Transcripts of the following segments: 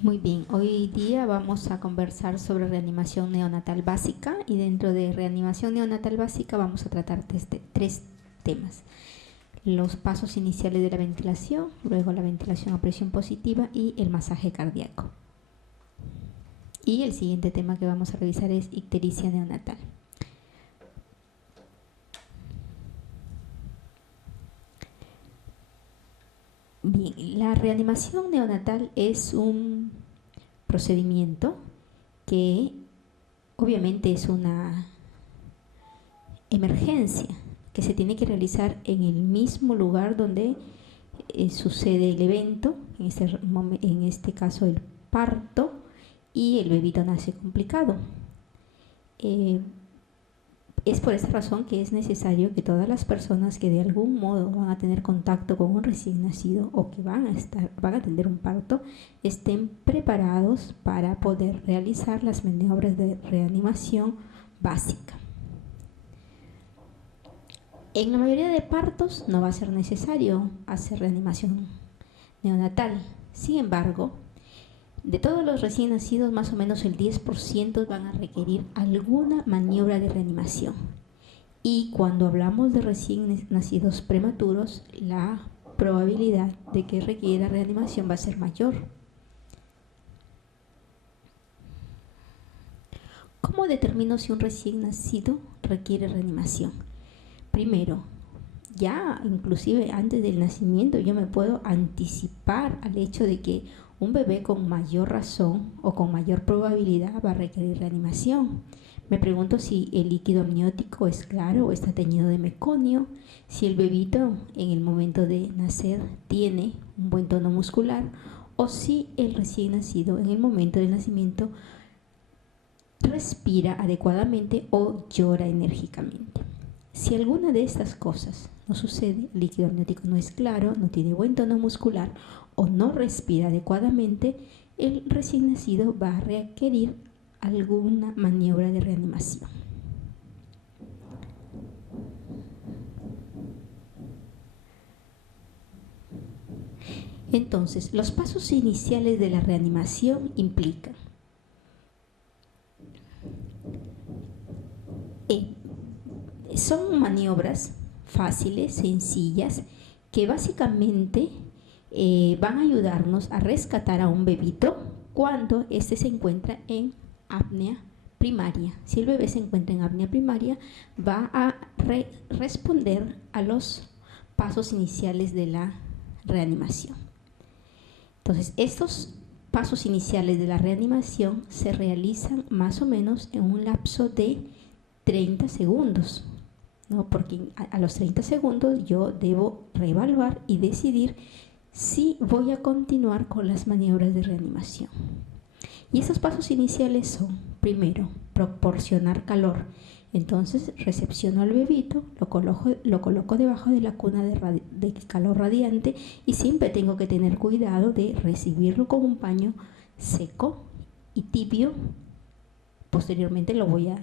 Muy bien, hoy día vamos a conversar sobre reanimación neonatal básica y dentro de reanimación neonatal básica vamos a tratar tres temas. Los pasos iniciales de la ventilación, luego la ventilación a presión positiva y el masaje cardíaco. Y el siguiente tema que vamos a revisar es ictericia neonatal. Bien, la reanimación neonatal es un procedimiento que obviamente es una emergencia que se tiene que realizar en el mismo lugar donde sucede el evento, en este caso el parto, y el bebito nace complicado. Es por esta razón que es necesario que todas las personas que de algún modo van a tener contacto con un recién nacido o que van a tener un parto estén preparados para poder realizar las maniobras de reanimación básica. En la mayoría de partos no va a ser necesario hacer reanimación neonatal. Sin embargo, de todos los recién nacidos, más o menos el 10% van a requerir alguna maniobra de reanimación. Y cuando hablamos de recién nacidos prematuros, la probabilidad de que requiera reanimación va a ser mayor. ¿Cómo determino si un recién nacido requiere reanimación? Primero, ya inclusive antes del nacimiento yo me puedo anticipar al hecho de que un bebé con mayor razón o con mayor probabilidad va a requerir reanimación. Me pregunto si el líquido amniótico es claro o está teñido de meconio, si el bebito en el momento de nacer tiene un buen tono muscular o si el recién nacido en el momento del nacimiento respira adecuadamente o llora enérgicamente. Si alguna de estas cosas no sucede, el líquido amniótico no es claro, no tiene buen tono muscular o no respira adecuadamente, el recién nacido va a requerir alguna maniobra de reanimación. Entonces, los pasos iniciales de la reanimación implican son maniobras fáciles, sencillas, que básicamente van a ayudarnos a rescatar a un bebito cuando éste se encuentra en apnea primaria. Si el bebé se encuentra en apnea primaria, va a responder a los pasos iniciales de la reanimación. Entonces, estos pasos iniciales de la reanimación se realizan más o menos en un lapso de 30 segundos, ¿no? Porque a los 30 segundos yo debo reevaluar y decidir si voy a continuar con las maniobras de reanimación. Y esos pasos iniciales son, primero, proporcionar calor. Entonces recepciono al bebito, lo coloco debajo de la cuna de calor radiante y siempre tengo que tener cuidado de recibirlo con un paño seco y tibio. Posteriormente lo voy a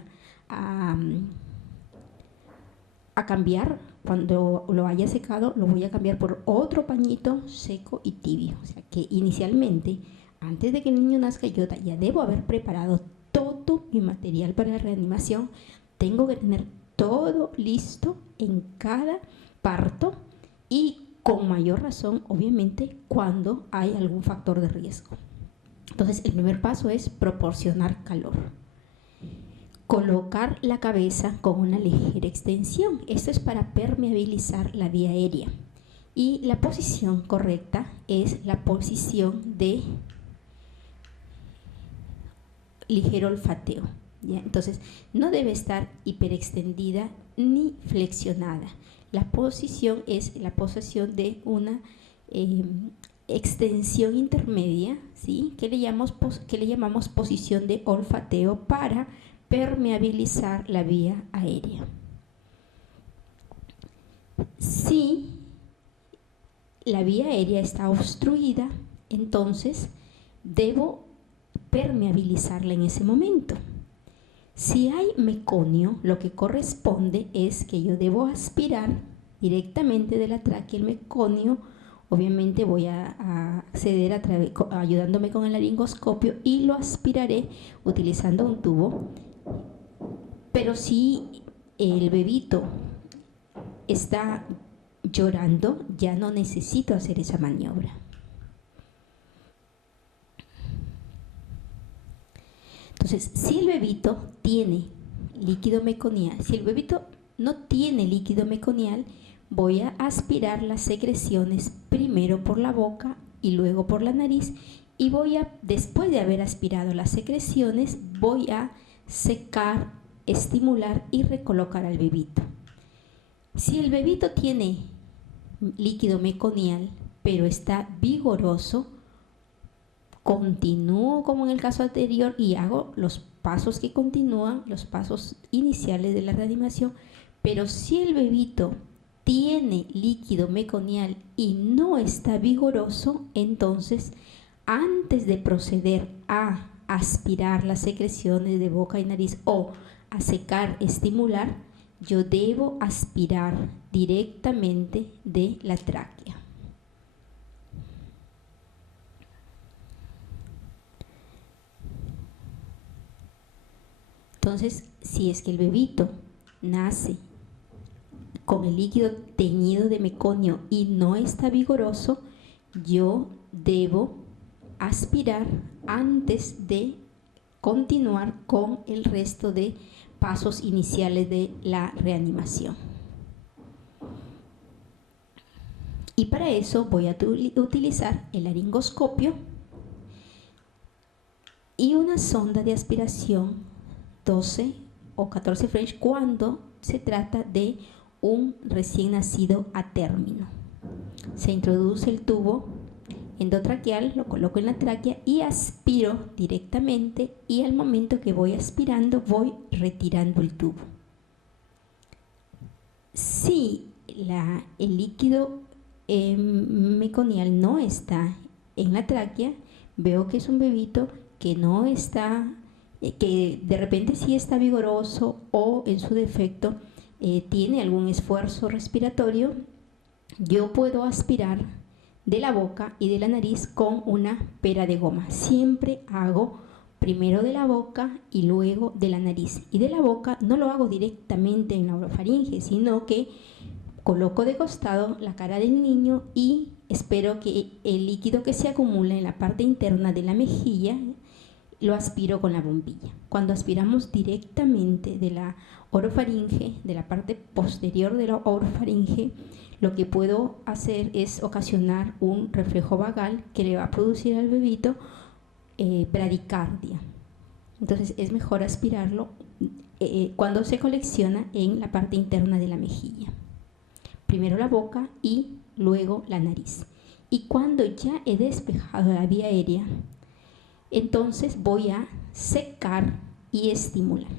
cambiar. Cuando lo haya secado, lo voy a cambiar por otro pañito seco y tibio. O sea que inicialmente, antes de que el niño nazca, yo ya debo haber preparado todo mi material para la reanimación. Tengo que tener todo listo en cada parto y con mayor razón, obviamente, cuando hay algún factor de riesgo. Entonces, el primer paso es proporcionar calor. Colocar la cabeza con una ligera extensión. Esto es para permeabilizar la vía aérea. Y la posición correcta es la posición de ligero olfateo, ¿ya? Entonces, no debe estar hiperextendida ni flexionada. La posición es la posición de una extensión intermedia, ¿sí? que le llamamos posición de olfateo para permeabilizar la vía aérea. Si la vía aérea está obstruida, entonces debo permeabilizarla en ese momento. Si hay meconio, lo que corresponde es que yo debo aspirar directamente de la tráquea el meconio obviamente voy a acceder ayudándome con el laringoscopio y lo aspiraré utilizando un tubo. Pero si el bebito está llorando, ya no necesito hacer esa maniobra. Entonces, si el bebito tiene líquido meconial, si el bebito no tiene líquido meconial, voy a aspirar las secreciones primero por la boca y luego por la nariz, y después de haber aspirado las secreciones, voy a secar, estimular y recolocar al bebito. Si el bebito tiene líquido meconial, pero está vigoroso, continúo como en el caso anterior y hago los pasos que continúan, los pasos iniciales de la reanimación. Pero si el bebito tiene líquido meconial y no está vigoroso, entonces antes de proceder a aspirar las secreciones de boca y nariz o a secar, estimular, yo debo aspirar directamente de la tráquea. Entonces, si es que el bebito nace con el líquido teñido de meconio y no está vigoroso, yo debo aspirar antes de continuar con el resto de pasos iniciales de la reanimación. Y para eso voy a utilizar el laringoscopio y una sonda de aspiración 12 o 14 French cuando se trata de un recién nacido a término. Se introduce el tubo endotraqueal, lo coloco en la tráquea y aspiro directamente, y al momento que voy aspirando voy retirando el tubo. Si el líquido meconial no está en la tráquea, veo que es un bebito que no está, que de repente sí está vigoroso o en su defecto tiene algún esfuerzo respiratorio, yo puedo aspirar de la boca y de la nariz con una pera de goma. Siempre hago primero de la boca y luego de la nariz. Y de la boca no lo hago directamente en la orofaringe, sino que coloco de costado la cara del niño y espero que el líquido que se acumula en la parte interna de la mejilla lo aspiro con la bombilla. Cuando aspiramos directamente de la orofaringe, de la parte posterior de la orofaringe, lo que puedo hacer es ocasionar un reflejo vagal que le va a producir al bebito bradicardia. Entonces es mejor aspirarlo cuando se colecciona en la parte interna de la mejilla. Primero la boca y luego la nariz. Y cuando ya he despejado la vía aérea, entonces voy a secar y estimular.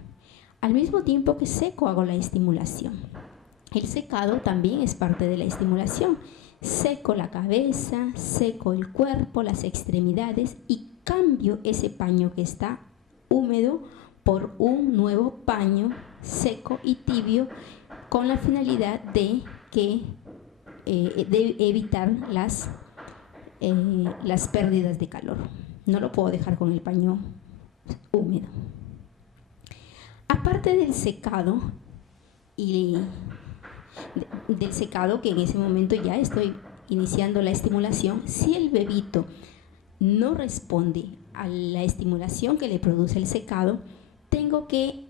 Al mismo tiempo que seco, hago la estimulación. El secado también es parte de la estimulación. Seco la cabeza, seco el cuerpo, las extremidades y cambio ese paño que está húmedo por un nuevo paño seco y tibio con la finalidad de evitar las pérdidas de calor. No lo puedo dejar con el paño húmedo. Aparte del secado que en ese momento ya estoy iniciando la estimulación, si el bebito no responde a la estimulación que le produce el secado, tengo que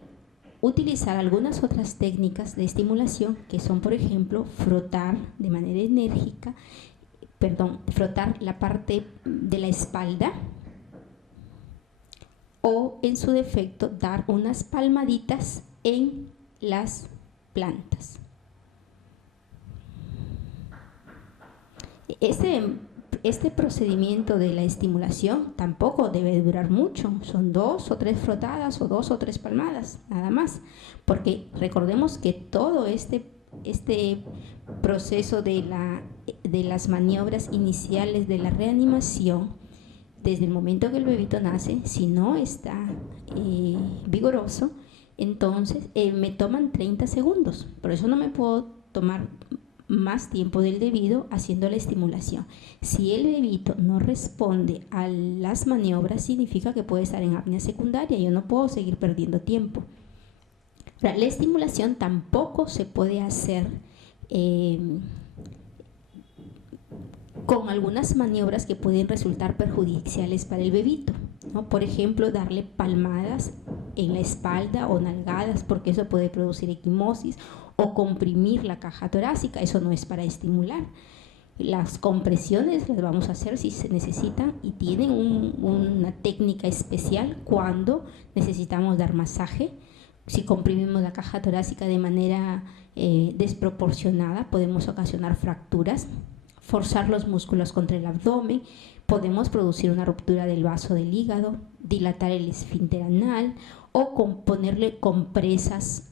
utilizar algunas otras técnicas de estimulación que son, por ejemplo, frotar de manera enérgica, frotar la parte de la espalda o, en su defecto, dar unas palmaditas en las plantas. Este procedimiento de la estimulación tampoco debe durar mucho, son 2 o 3 frotadas o 2 o 3 palmadas, nada más, porque recordemos que todo este proceso de las maniobras iniciales de la reanimación, desde el momento que el bebito nace, si no está entonces me toman 30 segundos, por eso no me puedo tomar más tiempo del debido haciendo la estimulación. Si el bebito no responde a las maniobras, significa que puede estar en apnea secundaria. Yo no puedo seguir perdiendo tiempo. La estimulación tampoco se puede hacer con algunas maniobras que pueden resultar perjudiciales para el bebito, ¿no? Por ejemplo, darle palmadas en la espalda o nalgadas, porque eso puede producir equimosis, o comprimir la caja torácica, eso no es para estimular. Las compresiones las vamos a hacer si se necesitan y tienen una técnica especial cuando necesitamos dar masaje. Si comprimimos la caja torácica de manera desproporcionada, podemos ocasionar fracturas. Forzar los músculos contra el abdomen, podemos producir una ruptura del vaso del hígado, dilatar el esfínter anal o ponerle compresas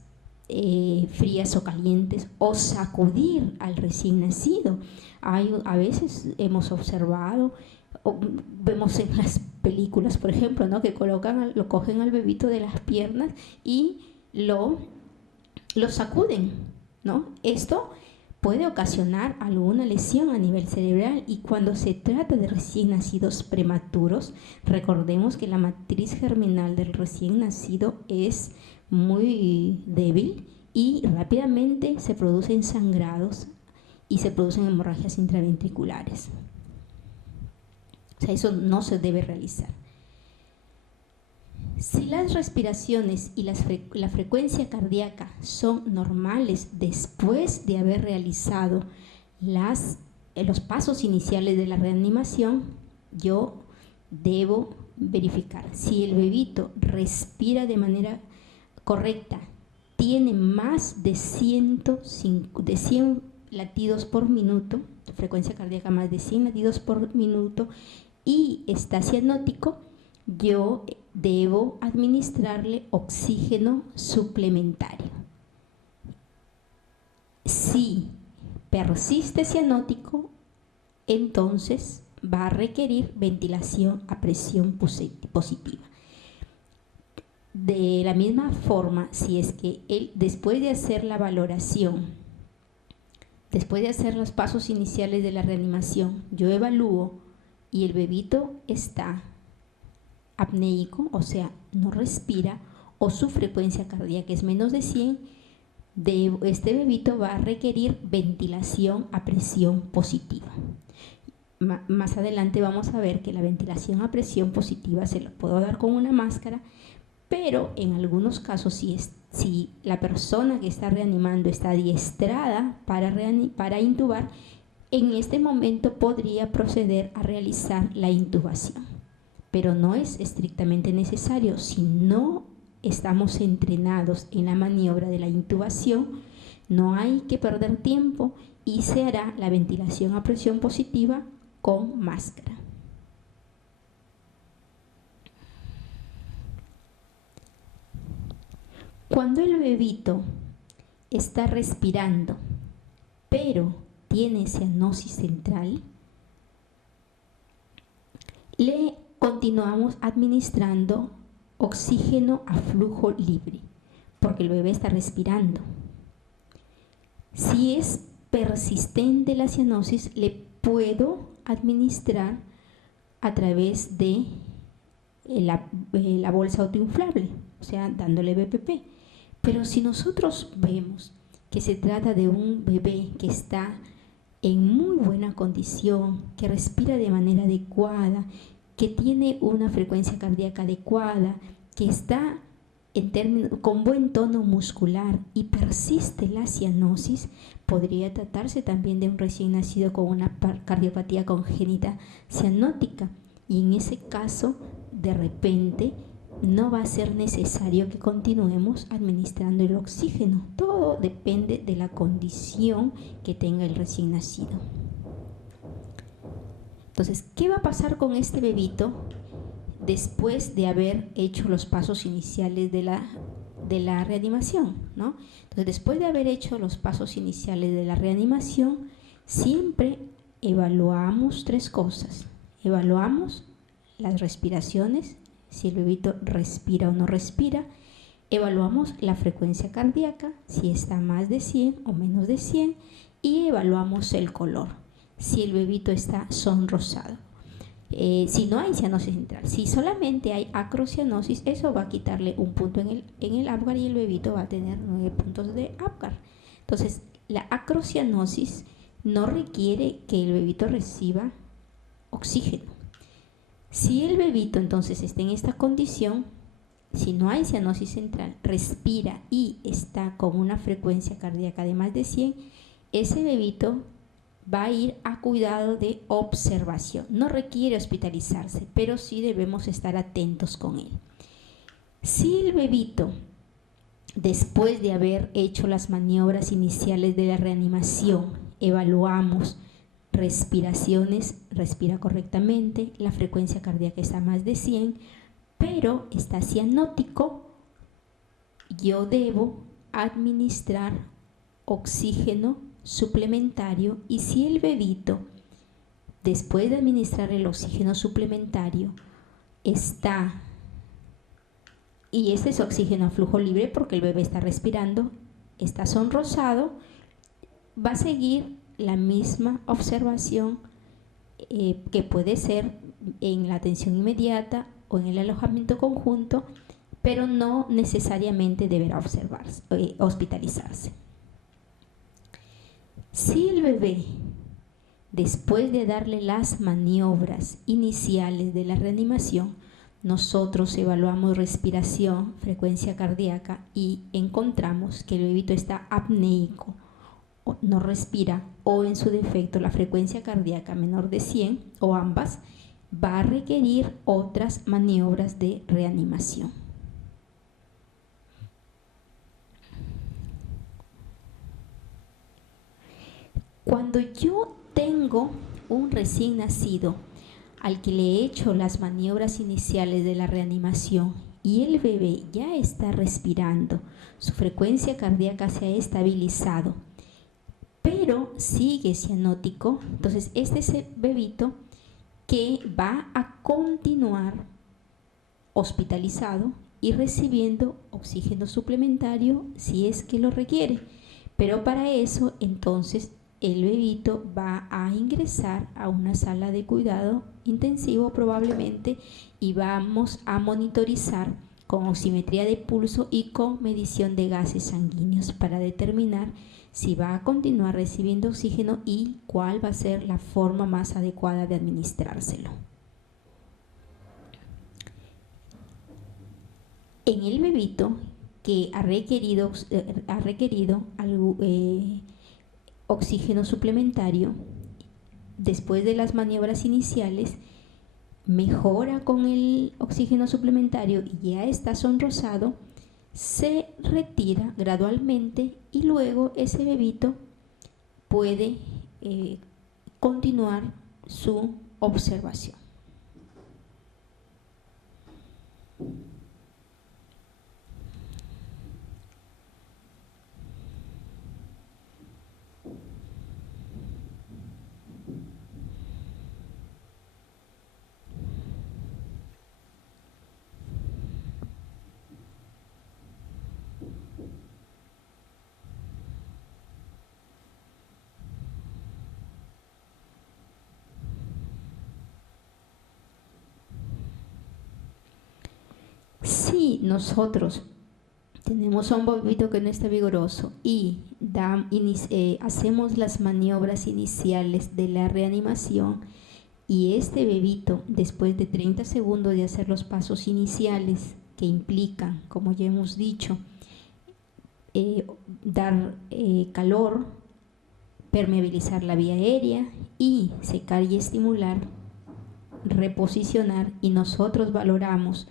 frías o calientes o sacudir al recién nacido. A veces hemos observado, o vemos en las películas, por ejemplo, ¿no? Que lo cogen al bebito de las piernas y lo sacuden, ¿no? Esto puede ocasionar alguna lesión a nivel cerebral, y cuando se trata de recién nacidos prematuros, recordemos que la matriz germinal del recién nacido es muy débil y rápidamente se producen sangrados y se producen hemorragias intraventriculares. O sea, eso no se debe realizar. Si las respiraciones y la frecuencia cardíaca son normales después de haber realizado los pasos iniciales de la reanimación, yo debo verificar si el bebito respira de manera correcta, tiene más de 100 latidos por minuto, frecuencia cardíaca más de 100 latidos por minuto, y está cianótico, yo debo administrarle oxígeno suplementario. Si persiste cianótico, entonces va a requerir ventilación a presión positiva. De la misma forma, si es que él, después de hacer la valoración, después de hacer los pasos iniciales de la reanimación, yo evalúo y el bebito está apnéico, o sea, no respira, o su frecuencia cardíaca es menos de 100, este bebito va a requerir ventilación a presión positiva. Más adelante vamos a ver que la ventilación a presión positiva se la puedo dar con una máscara, pero en algunos casos, si la persona que está reanimando está adiestrada para intubar, en este momento podría proceder a realizar la intubación. Pero no es estrictamente necesario. Si no estamos entrenados en la maniobra de la intubación, no hay que perder tiempo y se hará la ventilación a presión positiva con máscara. Cuando el bebito está respirando, pero tiene cianosis central, le continuamos administrando oxígeno a flujo libre, porque el bebé está respirando. Si es persistente la cianosis, le puedo administrar a través de la bolsa autoinflable, o sea, dándole BPP. Pero si nosotros vemos que se trata de un bebé que está en muy buena condición, que respira de manera adecuada, que tiene una frecuencia cardíaca adecuada, que está con buen tono muscular y persiste la cianosis, podría tratarse también de un recién nacido con una cardiopatía congénita cianótica, y en ese caso de repente no va a ser necesario que continuemos administrando el oxígeno. Todo depende de la condición que tenga el recién nacido. Entonces, ¿qué va a pasar con este bebito después de haber hecho los pasos iniciales de la reanimación, ¿no? Entonces, después de haber hecho los pasos iniciales de la reanimación, siempre evaluamos 3 cosas. Evaluamos las respiraciones, si el bebito respira o no respira. Evaluamos la frecuencia cardíaca, si está más de 100 o menos de 100. y evaluamos el color, si el bebito está sonrosado. Si no hay cianosis central, si solamente hay acrocianosis, eso va a quitarle un punto en el Apgar y el bebito va a tener 9 puntos de Apgar. Entonces, la acrocianosis no requiere que el bebito reciba oxígeno. Si el bebito entonces está en esta condición, si no hay cianosis central, respira y está con una frecuencia cardíaca de más de 100, ese bebito va a ir a cuidado de observación. No requiere hospitalizarse, pero sí debemos estar atentos con él. Si el bebito, después de haber hecho las maniobras iniciales de la reanimación, evaluamos respiraciones, respira correctamente, la frecuencia cardíaca está a más de 100, pero está cianótico, yo debo administrar oxígeno suplementario, y si el bebito, después de administrar el oxígeno suplementario, está, y este es oxígeno a flujo libre porque el bebé está respirando, está sonrosado, va a seguir la misma observación que puede ser en la atención inmediata o en el alojamiento conjunto, pero no necesariamente deberá hospitalizarse. Si el bebé, después de darle las maniobras iniciales de la reanimación, nosotros evaluamos respiración, frecuencia cardíaca y encontramos que el bebito está apneico, no respira, o en su defecto la frecuencia cardíaca menor de 100 o ambas, va a requerir otras maniobras de reanimación. Cuando yo tengo un recién nacido al que le he hecho las maniobras iniciales de la reanimación y el bebé ya está respirando, su frecuencia cardíaca se ha estabilizado, pero sigue cianótico, entonces este es el bebito que va a continuar hospitalizado y recibiendo oxígeno suplementario si es que lo requiere, pero para eso entonces el bebito va a ingresar a una sala de cuidado intensivo probablemente y vamos a monitorizar con oximetría de pulso y con medición de gases sanguíneos para determinar si va a continuar recibiendo oxígeno y cuál va a ser la forma más adecuada de administrárselo. En el bebito que ha requerido oxígeno suplementario, después de las maniobras iniciales, mejora con el oxígeno suplementario y ya está sonrosado, se retira gradualmente y luego ese bebito puede continuar su observación. Si nosotros tenemos a un bebito que no está vigoroso y hacemos las maniobras iniciales de la reanimación y este bebito, después de 30 segundos de hacer los pasos iniciales que implican, como ya hemos dicho, dar calor, permeabilizar la vía aérea y secar y estimular, reposicionar, y nosotros valoramos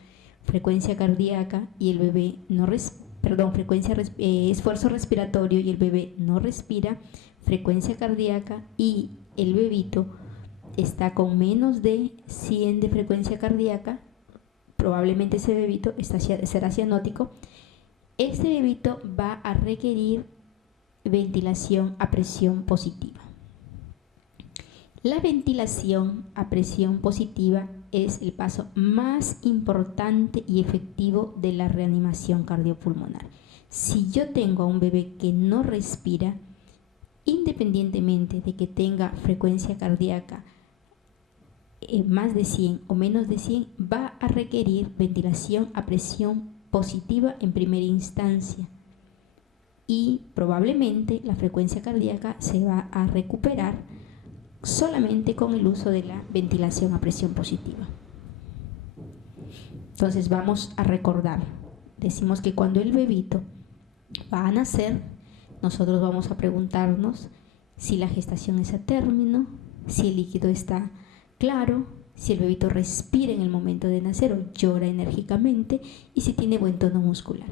frecuencia cardíaca y el bebé no esfuerzo respiratorio y el bebé no respira, frecuencia cardíaca y el bebito está con menos de 100 de frecuencia cardíaca, probablemente ese bebito será cianótico. Este bebito va a requerir ventilación a presión positiva. La ventilación a presión positiva es el paso más importante y efectivo de la reanimación cardiopulmonar. Si yo tengo a un bebé que no respira, Independientemente de que tenga frecuencia cardíaca más de 100 o menos de 100, va a requerir ventilación a presión positiva en primera instancia, y probablemente la frecuencia cardíaca se va a recuperar solamente con el uso de la ventilación a presión positiva. Entonces vamos a recordar, decimos que cuando el bebito va a nacer, nosotros vamos a preguntarnos si la gestación es a término, si el líquido está claro, si el bebito respira en el momento de nacer o llora enérgicamente, y si tiene buen tono muscular.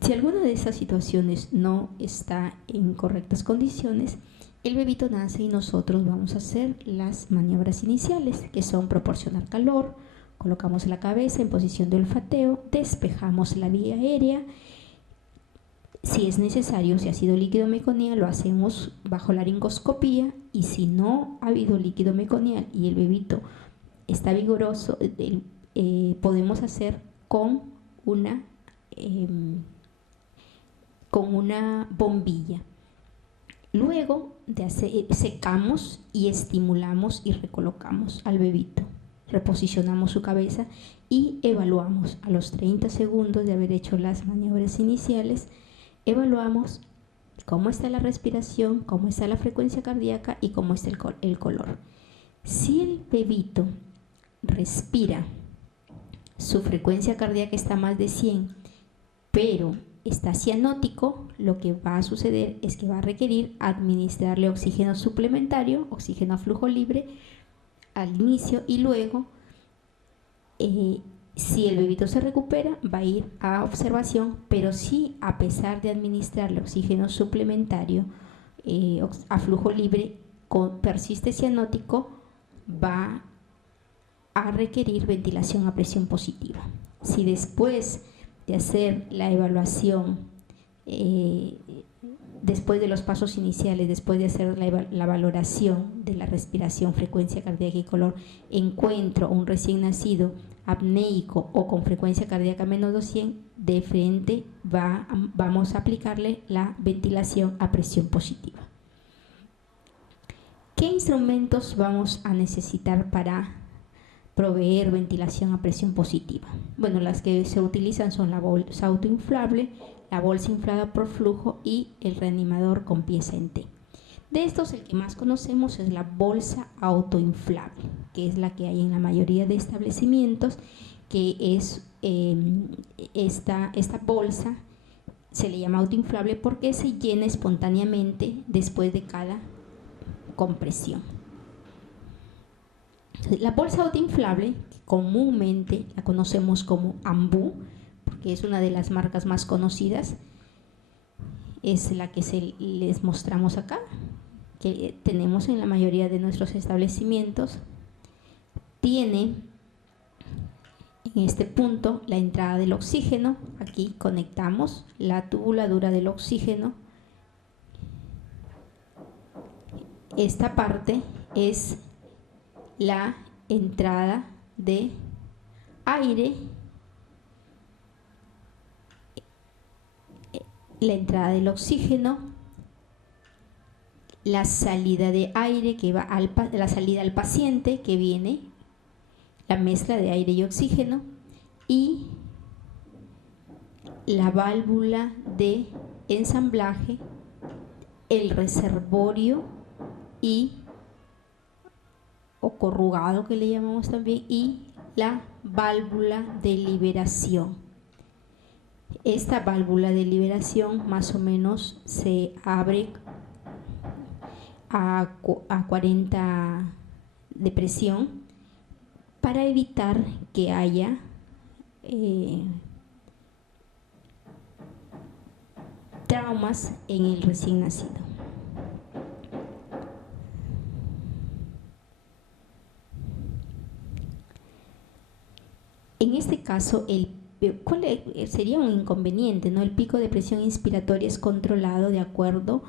Si alguna de esas situaciones no está en correctas condiciones, el bebito nace y nosotros vamos a hacer las maniobras iniciales, que son proporcionar calor, colocamos la cabeza en posición de olfateo, despejamos la vía aérea. Si es necesario, si ha sido líquido meconial, lo hacemos bajo laringoscopía, y si no ha habido líquido meconial y el bebito está vigoroso, podemos hacer con una bombilla. Luego secamos y estimulamos y recolocamos al bebito. Reposicionamos su cabeza y evaluamos a los 30 segundos de haber hecho las maniobras iniciales. Evaluamos cómo está la respiración, cómo está la frecuencia cardíaca y cómo está el color. Si el bebito respira, su frecuencia cardíaca está más de 100, pero está cianótico, lo que va a suceder es que va a requerir administrarle oxígeno suplementario, oxígeno a flujo libre, al inicio, y luego, si el bebito se recupera, va a ir a observación, pero si a pesar de administrarle oxígeno suplementario a flujo libre, persiste cianótico, va a requerir ventilación a presión positiva. Si después de hacer la evaluación, después de los pasos iniciales, después de hacer la valoración de la respiración, frecuencia cardíaca y color, encuentro un recién nacido apneico o con frecuencia cardíaca menos de 100, de frente vamos a aplicarle la ventilación a presión positiva. ¿Qué instrumentos vamos a necesitar para proveer ventilación a presión positiva? Bueno, las que se utilizan son la bolsa autoinflable, la bolsa inflada por flujo y el reanimador con pieza en T. De estos, el que más conocemos es la bolsa autoinflable, que es la que hay en la mayoría de establecimientos, que es esta bolsa se le llama autoinflable porque se llena espontáneamente después de cada compresión. La bolsa autoinflable, comúnmente la conocemos como Ambu, porque es una de las marcas más conocidas, es la que les mostramos acá, que tenemos en la mayoría de nuestros establecimientos. Tiene en este punto la entrada del oxígeno. Aquí conectamos la tubuladura del oxígeno. Esta parte es la entrada de aire, la entrada del oxígeno, la salida de aire que va la salida al paciente, que viene la mezcla de aire y oxígeno, y la válvula de ensamblaje, el reservorio o corrugado, que le llamamos también, y la válvula de liberación. Esta válvula de liberación más o menos se abre a 40 de presión para evitar que haya traumas en el recién nacido. En este caso, ¿cuál sería un inconveniente, ¿no? El pico de presión inspiratoria es controlado de acuerdo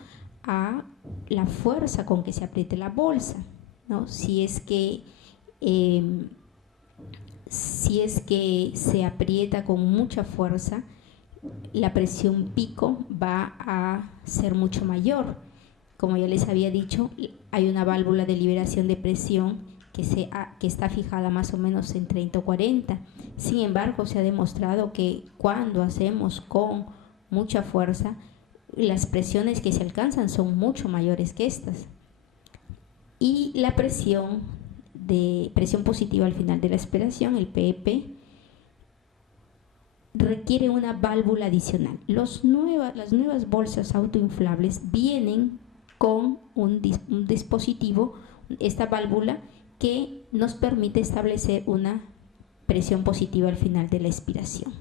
a la fuerza con que se apriete la bolsa, ¿no? Si es que se aprieta con mucha fuerza, la presión pico va a ser mucho mayor. Como ya les había dicho, hay una válvula de liberación de presión que está fijada más o menos en 30 o 40. Sin embargo, se ha demostrado que cuando hacemos con mucha fuerza, las presiones que se alcanzan son mucho mayores que estas. Y la presión positiva al final de la expiración, el PEP, requiere una válvula adicional. Las nuevas bolsas autoinflables vienen con un dispositivo, esta válvula, que nos permite establecer una presión positiva al final de la expiración.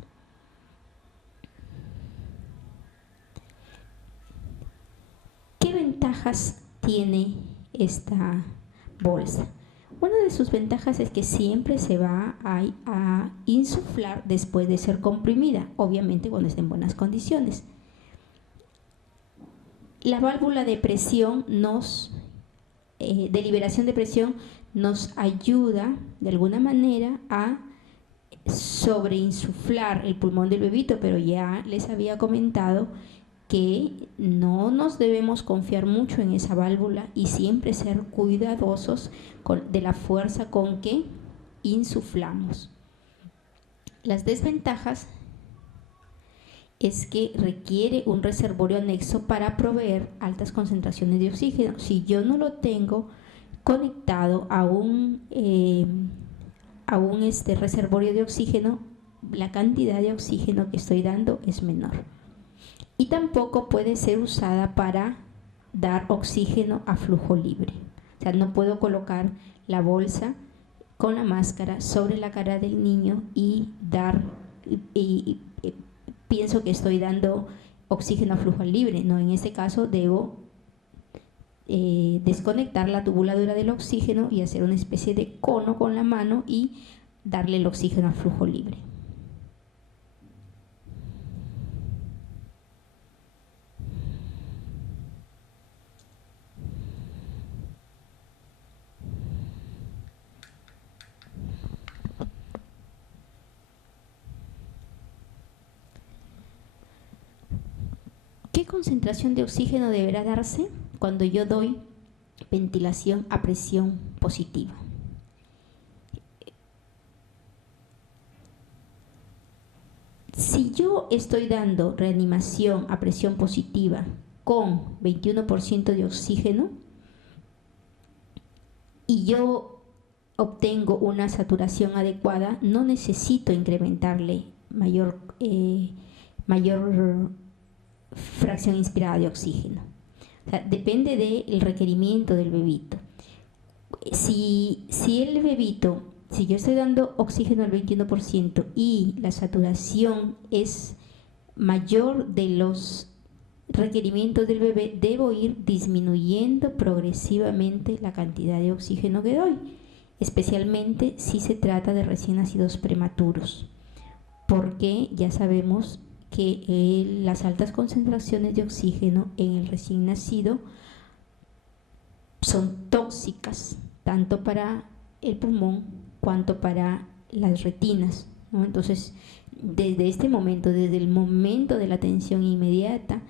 ¿Qué ventajas tiene esta bolsa? Una de sus ventajas es que siempre se va a insuflar después de ser comprimida, obviamente cuando esté en buenas condiciones. La válvula de presión de liberación de presión nos ayuda de alguna manera a sobreinsuflar el pulmón del bebito, pero ya les había comentado que no nos debemos confiar mucho en esa válvula y siempre ser cuidadosos de la fuerza con que insuflamos. Las desventajas es que requiere un reservorio anexo para proveer altas concentraciones de oxígeno. Si yo no lo tengo conectado a un reservorio de oxígeno, la cantidad de oxígeno que estoy dando es menor. Y tampoco puede ser usada para dar oxígeno a flujo libre. O sea, no puedo colocar la bolsa con la máscara sobre la cara del niño y pienso que estoy dando oxígeno a flujo libre. No, en este caso debo desconectar la tubuladora del oxígeno y hacer una especie de cono con la mano y darle el oxígeno a flujo libre. ¿Qué concentración de oxígeno deberá darse cuando yo doy ventilación a presión positiva? Si yo estoy dando reanimación a presión positiva con 21% de oxígeno y yo obtengo una saturación adecuada, no necesito incrementarle mayor fracción inspirada de oxígeno. O sea, depende del requerimiento del bebito. Si yo estoy dando oxígeno al 21% y la saturación es mayor de los requerimientos del bebé, debo ir disminuyendo progresivamente la cantidad de oxígeno que doy, especialmente si se trata de recién nacidos prematuros, porque ya sabemos que las altas concentraciones de oxígeno en el recién nacido son tóxicas, tanto para el pulmón cuanto para las retinas, ¿no? Entonces, desde el momento de la atención inmediata,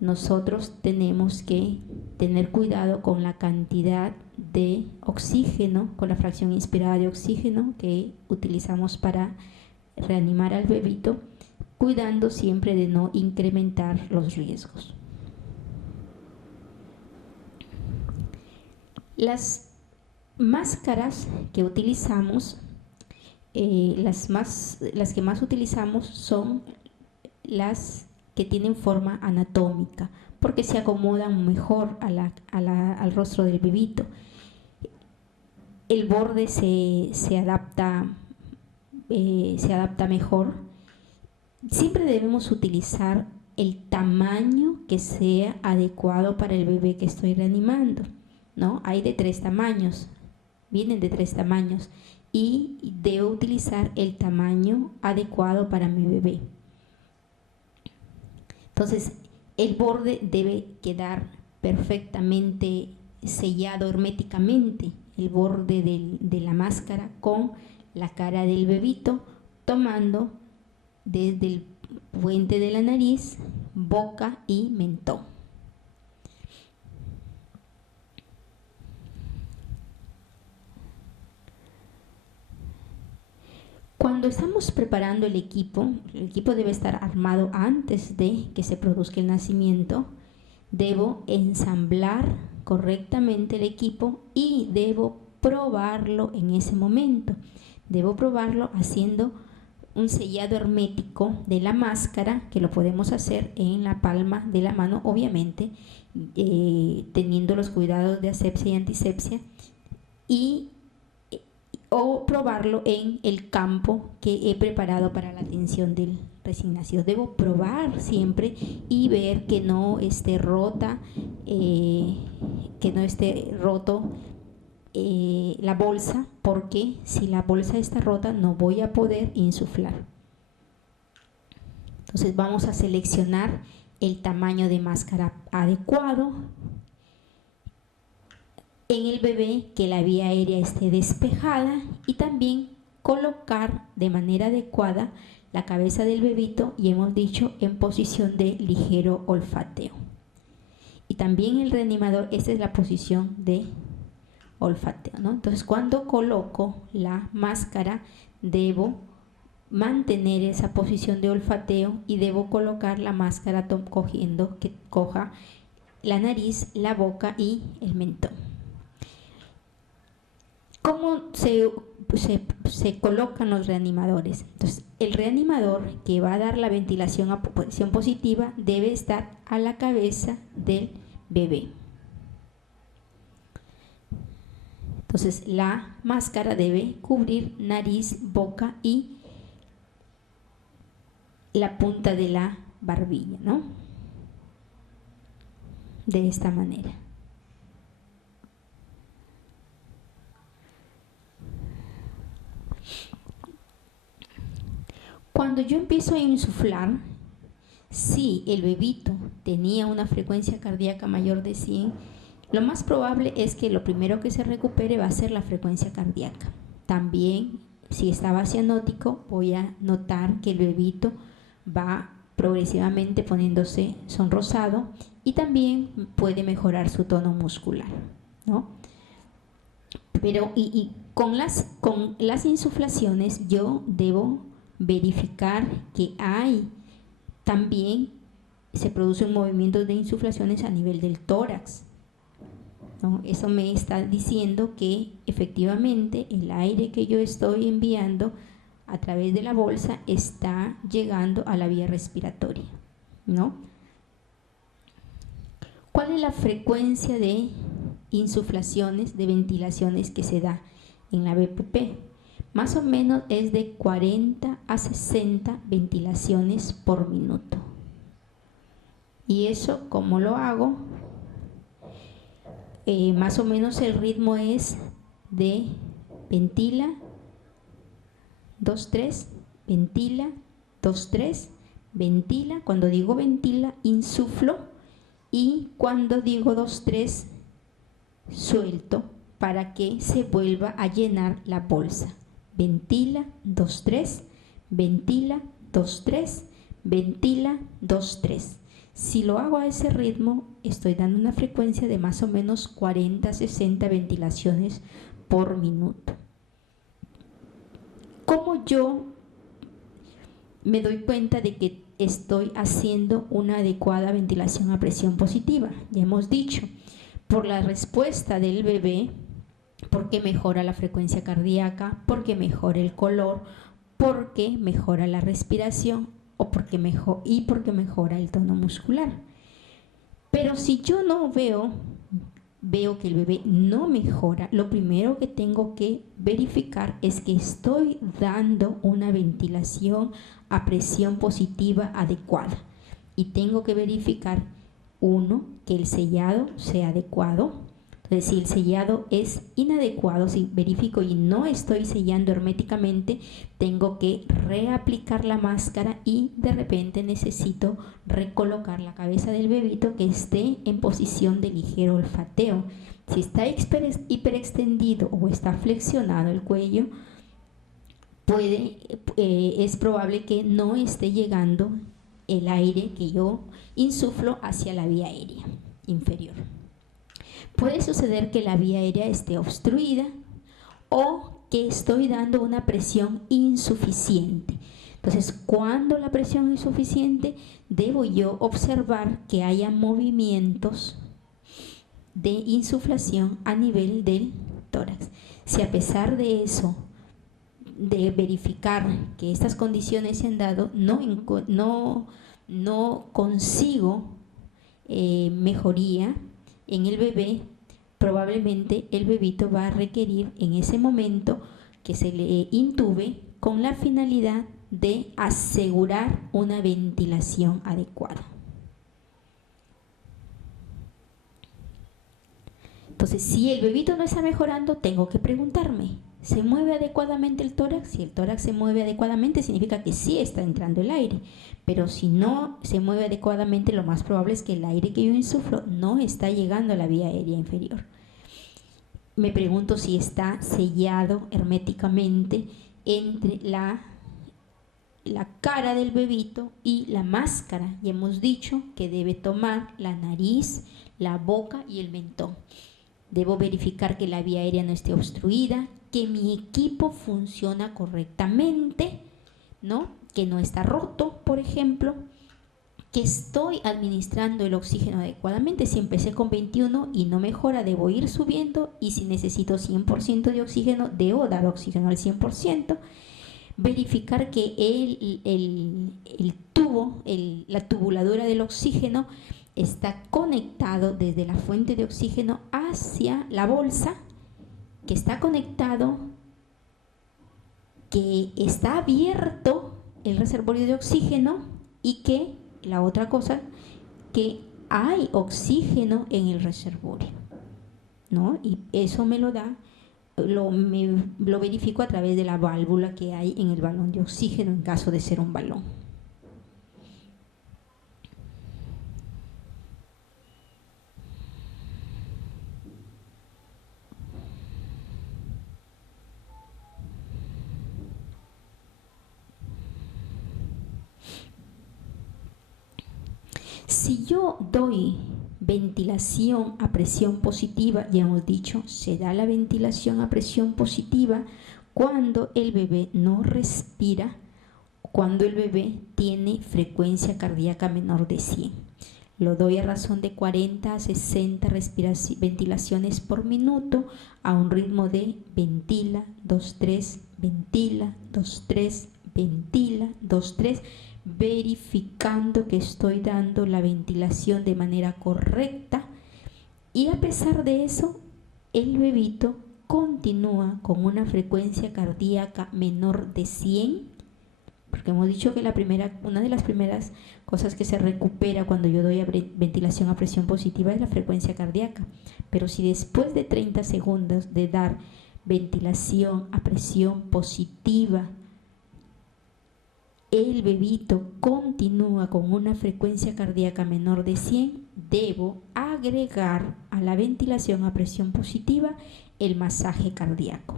nosotros tenemos que tener cuidado con la cantidad de oxígeno, con la fracción inspirada de oxígeno que utilizamos para reanimar al bebito, cuidando siempre de no incrementar los riesgos. Las máscaras que utilizamos, las que más utilizamos son las que tienen forma anatómica, porque se acomodan mejor al rostro del bebito. El borde se adapta mejor. Siempre debemos utilizar el tamaño que sea adecuado para el bebé que estoy reanimando, ¿no? Hay de 3 tamaños, vienen de 3 tamaños y debo utilizar el tamaño adecuado para mi bebé. Entonces, el borde debe quedar perfectamente sellado herméticamente, el borde de la máscara con la cara del bebito, tomando desde puente de la nariz, boca y mentón. Cuando estamos preparando el equipo debe estar armado antes de que se produzca el nacimiento. Debo ensamblar correctamente el equipo y debo probarlo en ese momento. Debo probarlo haciendo un sellado hermético de la máscara, que lo podemos hacer en la palma de la mano, obviamente, teniendo los cuidados de asepsia y antisepsia, o probarlo en el campo que he preparado para la atención del recién nacido. Debo probar siempre y ver que no esté rota, que no esté roto la bolsa, porque si la bolsa está rota no voy a poder insuflar. Entonces vamos a seleccionar el tamaño de máscara adecuado en el bebé, que la vía aérea esté despejada, y también colocar de manera adecuada la cabeza del bebito, y hemos dicho en posición de ligero olfateo. Y también el reanimador, esta es la posición de olfateo, ¿no? Entonces cuando coloco la máscara debo mantener esa posición de olfateo y debo colocar la máscara cogiendo que coja la nariz, la boca y el mentón. ¿Cómo se colocan los reanimadores? Entonces, el reanimador que va a dar la ventilación a posición positiva debe estar a la cabeza del bebé. Entonces, la máscara debe cubrir nariz, boca y la punta de la barbilla, ¿no? De esta manera. Cuando yo empiezo a insuflar, si el bebito tenía una frecuencia cardíaca mayor de 100, lo más probable es que lo primero que se recupere va a ser la frecuencia cardíaca. También, si estaba cianótico, voy a notar que el bebito va progresivamente poniéndose sonrosado y también puede mejorar su tono muscular, ¿no? Pero con las insuflaciones yo debo verificar que también se producen movimientos de insuflaciones a nivel del tórax, ¿no? Eso me está diciendo que efectivamente el aire que yo estoy enviando a través de la bolsa está llegando a la vía respiratoria, ¿no? ¿Cuál es la frecuencia de insuflaciones, de ventilaciones que se da en la BPP? Más o menos es de 40 a 60 ventilaciones por minuto. ¿Y eso cómo lo hago? Más o menos el ritmo es de ventila, 2, 3, ventila, 2, 3, ventila. Cuando digo ventila, insuflo, y cuando digo 2, 3, suelto para que se vuelva a llenar la bolsa. Ventila, 2, 3, ventila, 2, 3, ventila, 2, 3. Si lo hago a ese ritmo, estoy dando una frecuencia de más o menos 40 a 60 ventilaciones por minuto. ¿Cómo yo me doy cuenta de que estoy haciendo una adecuada ventilación a presión positiva? Ya hemos dicho, por la respuesta del bebé, porque mejora la frecuencia cardíaca, porque mejora el color, porque mejora la respiración o porque mejora el tono muscular. Pero si yo no veo que el bebé no mejora, lo primero que tengo que verificar es que estoy dando una ventilación a presión positiva adecuada, y tengo que verificar, uno, que el sellado sea adecuado. Entonces, si el sellado es inadecuado, si verifico y no estoy sellando herméticamente, tengo que reaplicar la máscara y de repente necesito recolocar la cabeza del bebito que esté en posición de ligero olfateo. Si está hiperextendido o está flexionado el cuello, es probable que no esté llegando el aire que yo insuflo hacia la vía aérea inferior. Puede suceder que la vía aérea esté obstruida o que estoy dando una presión insuficiente. Entonces, cuando la presión es insuficiente, debo yo observar que haya movimientos de insuflación a nivel del tórax. Si a pesar de eso, de verificar que estas condiciones se han dado, no consigo mejoría en el bebé, probablemente el bebito va a requerir en ese momento que se le intube con la finalidad de asegurar una ventilación adecuada. Entonces, si el bebito no está mejorando, tengo que preguntarme, ¿se mueve adecuadamente el tórax? Si el tórax se mueve adecuadamente, significa que sí está entrando el aire. Pero si no se mueve adecuadamente, lo más probable es que el aire que yo insuflo no está llegando a la vía aérea inferior. Me pregunto si está sellado herméticamente entre la cara del bebito y la máscara. Y hemos dicho que debe tomar la nariz, la boca y el mentón. Debo verificar que la vía aérea no esté obstruida, que mi equipo funciona correctamente, ¿no? Que no está roto, por ejemplo, que estoy administrando el oxígeno adecuadamente. Si empecé con 21 y no mejora, debo ir subiendo, y si necesito 100% de oxígeno, debo dar oxígeno al 100%. Verificar que el tubo, la tubuladura del oxígeno está conectado desde la fuente de oxígeno hacia la bolsa, que está conectado, que está abierto el reservorio de oxígeno, y que la otra cosa, que hay oxígeno en el reservorio, ¿no? Y eso me lo da, lo verifico a través de la válvula que hay en el balón de oxígeno, en caso de ser un balón. Si yo doy ventilación a presión positiva, ya hemos dicho, se da la ventilación a presión positiva cuando el bebé no respira, cuando el bebé tiene frecuencia cardíaca menor de 100. Lo doy a razón de 40 a 60 ventilaciones por minuto a un ritmo de ventila, 2-3, ventila, 2-3, ventila, 2-3, verificando que estoy dando la ventilación de manera correcta. Y a pesar de eso, el bebito continúa con una frecuencia cardíaca menor de 100, porque hemos dicho que una de las primeras cosas que se recupera cuando yo doy ventilación a presión positiva es la frecuencia cardíaca. Pero si después de 30 segundos de dar ventilación a presión positiva, el bebito continúa con una frecuencia cardíaca menor de 100, debo agregar a la ventilación a presión positiva el masaje cardíaco.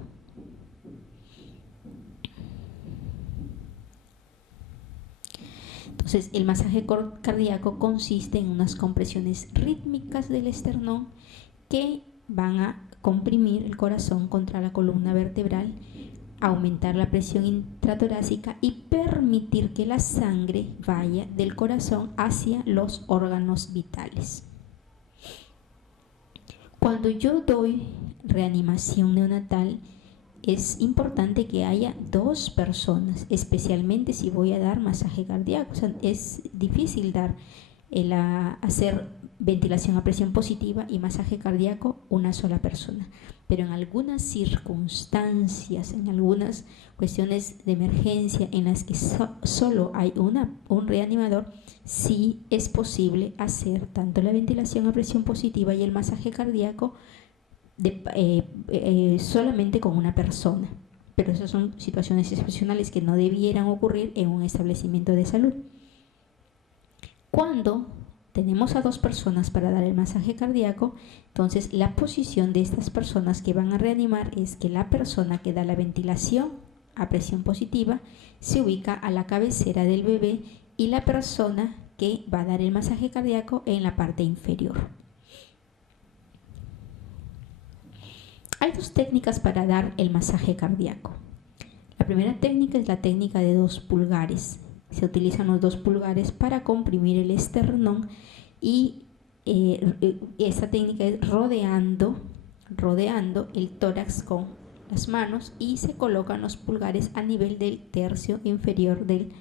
Entonces, el masaje cardíaco consiste en unas compresiones rítmicas del esternón que van a comprimir el corazón contra la columna vertebral, aumentar la presión intratorácica y permitir que la sangre vaya del corazón hacia los órganos vitales. Cuando yo doy reanimación neonatal, es importante que haya 2 personas, especialmente si voy a dar masaje cardíaco. O sea, es difícil hacer ventilación a presión positiva y masaje cardíaco una sola persona. Pero en algunas circunstancias, en algunas cuestiones de emergencia en las que solo hay un reanimador, sí es posible hacer tanto la ventilación a presión positiva y el masaje cardíaco solamente con una persona. Pero esas son situaciones excepcionales que no debieran ocurrir en un establecimiento de salud. Cuando tenemos a 2 personas para dar el masaje cardíaco, entonces la posición de estas personas que van a reanimar es que la persona que da la ventilación a presión positiva se ubica a la cabecera del bebé y la persona que va a dar el masaje cardíaco en la parte inferior. Hay dos técnicas para dar el masaje cardíaco. La primera técnica es la técnica de 2 pulgares. Se utilizan los 2 pulgares para comprimir el esternón y esta técnica es rodeando el tórax con las manos y se colocan los pulgares a nivel del tercio inferior del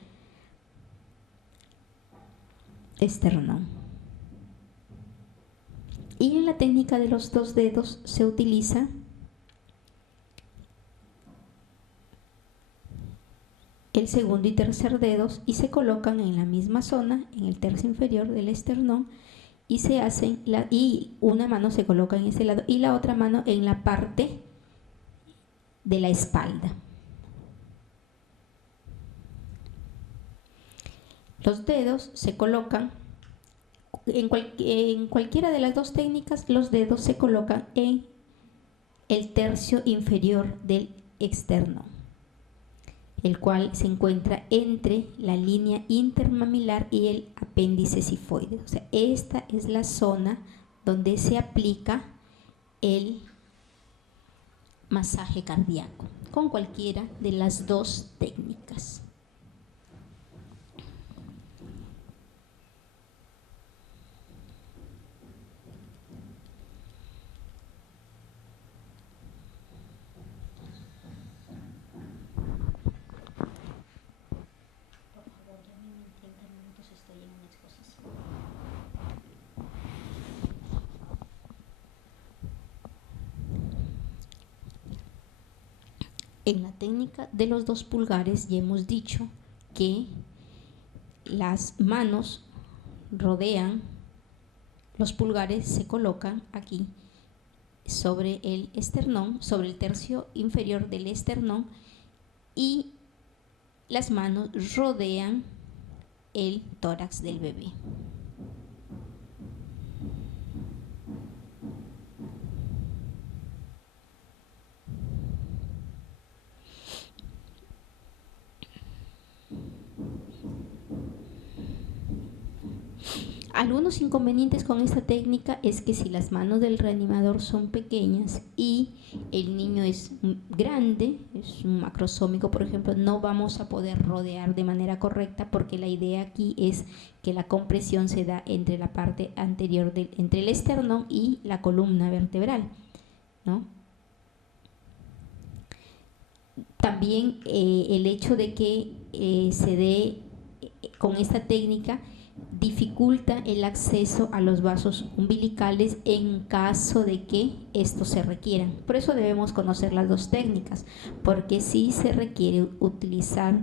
esternón. Y en la técnica de los 2 dedos se utiliza el segundo y tercer dedos y se colocan en la misma zona, en el tercio inferior del esternón, y se hacen y una mano se coloca en ese lado y la otra mano en la parte de la espalda. Los dedos se colocan en cualquiera de las 2 técnicas. Los dedos se colocan en el tercio inferior del esternón, el cual se encuentra entre la línea intermamilar y el apéndice sifoide. O sea, esta es la zona donde se aplica el masaje cardíaco con cualquiera de las 2 técnicas. En la técnica de los 2 pulgares ya hemos dicho que las manos rodean, los pulgares se colocan aquí sobre el esternón, sobre el tercio inferior del esternón, y las manos rodean el tórax del bebé. Algunos inconvenientes con esta técnica es que si las manos del reanimador son pequeñas y el niño es grande, es un macrosómico por ejemplo, no vamos a poder rodear de manera correcta, porque la idea aquí es que la compresión se da entre la parte anterior entre el esternón y la columna vertebral, ¿no? También el hecho de que se dé con esta técnica dificulta el acceso a los vasos umbilicales en caso de que estos se requieran. Por eso debemos conocer las 2 técnicas, porque si se requiere utilizar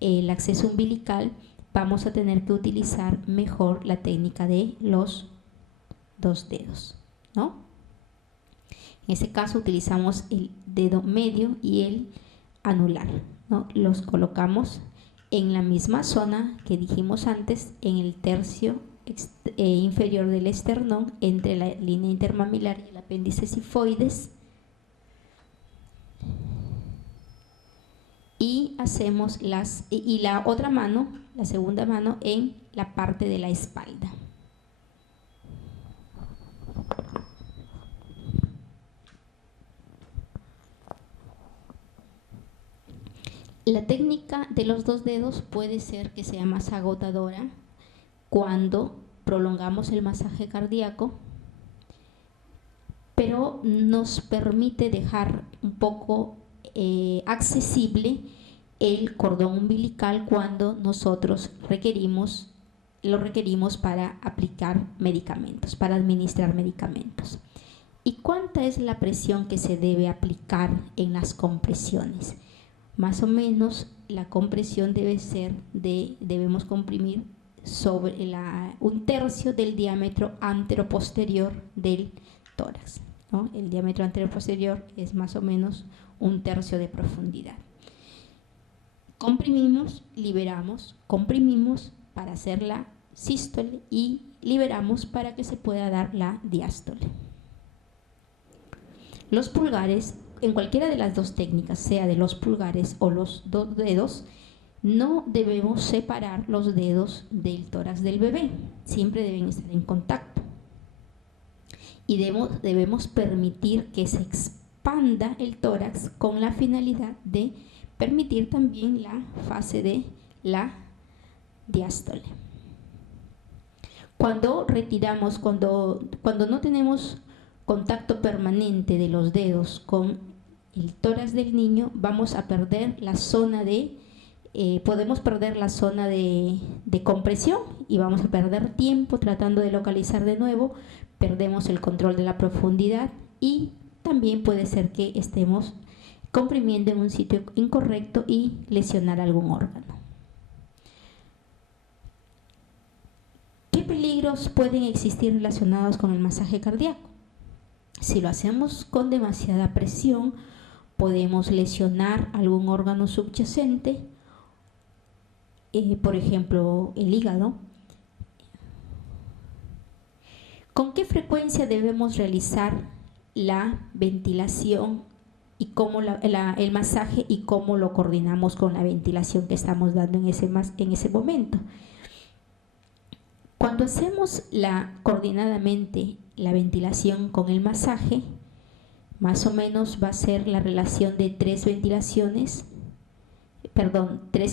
el acceso umbilical, vamos a tener que utilizar mejor la técnica de los 2 dedos, ¿no? En ese caso utilizamos el dedo medio y el anular, ¿no? Los colocamos en la misma zona que dijimos antes, en el tercio inferior del esternón, entre la línea intermamilar y el apéndice sifoides, y hacemos y la otra mano, la segunda mano, en la parte de la espalda. La técnica de los 2 dedos puede ser que sea más agotadora cuando prolongamos el masaje cardíaco, pero nos permite dejar un poco accesible el cordón umbilical cuando nosotros lo requerimos para aplicar medicamentos, para administrar medicamentos. ¿Y cuánta es la presión que se debe aplicar en las compresiones? Más o menos la compresión debemos comprimir sobre un tercio del diámetro anteroposterior del tórax, ¿no? El diámetro anteroposterior es más o menos un tercio de profundidad. Comprimimos, liberamos, comprimimos para hacer la sístole y liberamos para que se pueda dar la diástole. Los pulgares en cualquiera de las dos técnicas, sea de los pulgares o los dos dedos, no debemos separar los dedos del tórax del bebé, siempre deben estar en contacto. Y debemos permitir que se expanda el tórax con la finalidad de permitir también la fase de la diástole. Cuando retiramos, cuando no tenemos contacto permanente de los dedos con el tórax del niño, vamos a perder la zona de, podemos perder la zona de compresión y vamos a perder tiempo tratando de localizar de nuevo, perdemos el control de la profundidad y también puede ser que estemos comprimiendo en un sitio incorrecto y lesionar algún órgano. ¿Qué peligros pueden existir relacionados con el masaje cardíaco? Si lo hacemos con demasiada presión, podemos lesionar algún órgano subyacente, por ejemplo, el hígado. ¿Con qué frecuencia debemos realizar la ventilación y cómo el masaje y cómo lo coordinamos con la ventilación que estamos dando en ese momento? Cuando hacemos coordinadamente la ventilación con el masaje, más o menos va a ser la relación de 3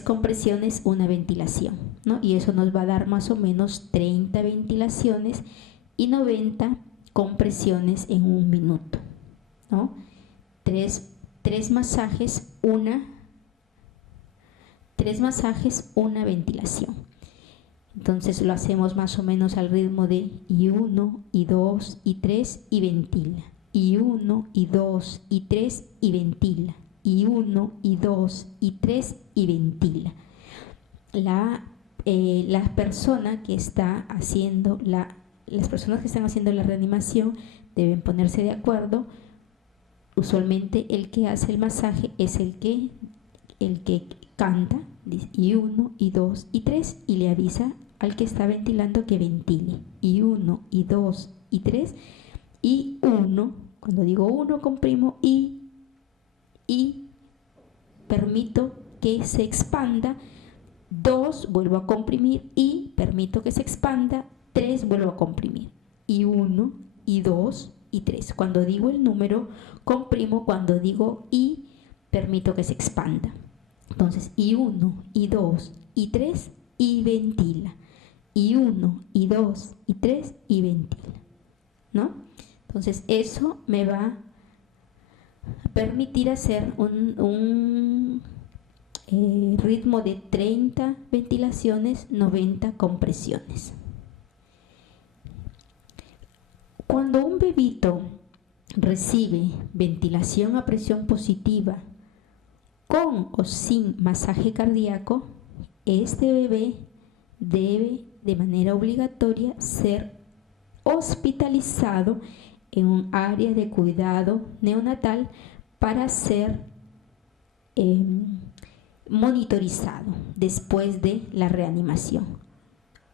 compresiones, una ventilación, ¿no? Y eso nos va a dar más o menos 30 ventilaciones y 90 compresiones en un minuto, ¿no? 3 masajes, una ventilación. Entonces lo hacemos más o menos al ritmo de y 1, y 2, y 3 y ventila. Y 1, y 2, y 3 y ventila. Y 1, y 2, y 3 y ventila. La persona que está haciendo las personas que están haciendo la reanimación deben ponerse de acuerdo. Usualmente el que hace el masaje es el que canta, dice, y 1, y 2, y 3, y le avisa al que está ventilando que ventile. Y 1, y 2, y 3, y 1, cuando digo 1 comprimo y permito que se expanda, 2 vuelvo a comprimir y permito que se expanda, 3 vuelvo a comprimir, y 1, y 2, y 3. Cuando digo el número, comprimo, cuando digo y, permito que se expanda. Entonces, y 1, y 2, y 3, y ventila. Y 1, y 2, y 3, y ventila, ¿no? Entonces, eso me va a permitir hacer un ritmo de 30 ventilaciones, 90 compresiones. Cuando un bebito recibe ventilación a presión positiva con o sin masaje cardíaco, este bebé debe de manera obligatoria ser hospitalizado en un área de cuidado neonatal para ser monitorizado después de la reanimación.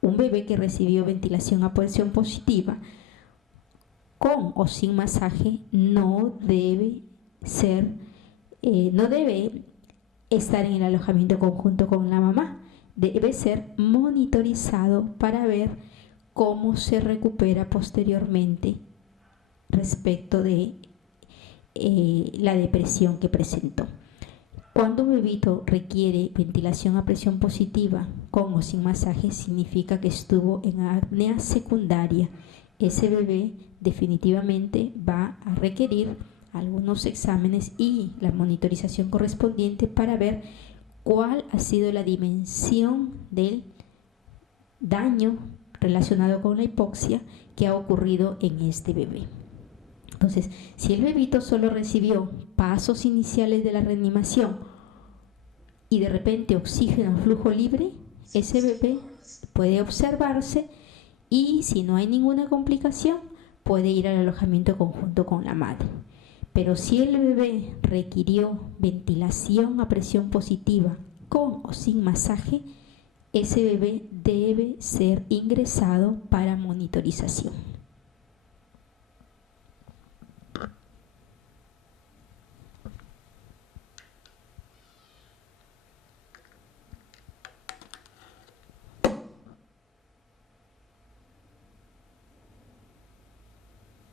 Un bebé que recibió ventilación a presión positiva con o sin masaje no debe estar en el alojamiento conjunto con la mamá. Debe ser monitorizado para ver cómo se recupera posteriormente respecto de la depresión que presentó. Cuando un bebito requiere ventilación a presión positiva con o sin masaje, significa que estuvo en apnea secundaria. Ese bebé definitivamente va a requerir algunos exámenes y la monitorización correspondiente para ver cuál ha sido la dimensión del daño relacionado con la hipoxia que ha ocurrido en este bebé. Entonces, si el bebito solo recibió pasos iniciales de la reanimación y de repente oxígeno flujo libre, ese bebé puede observarse y si no hay ninguna complicación, puede ir al alojamiento conjunto con la madre. Pero si el bebé requirió ventilación a presión positiva con o sin masaje, ese bebé debe ser ingresado para monitorización.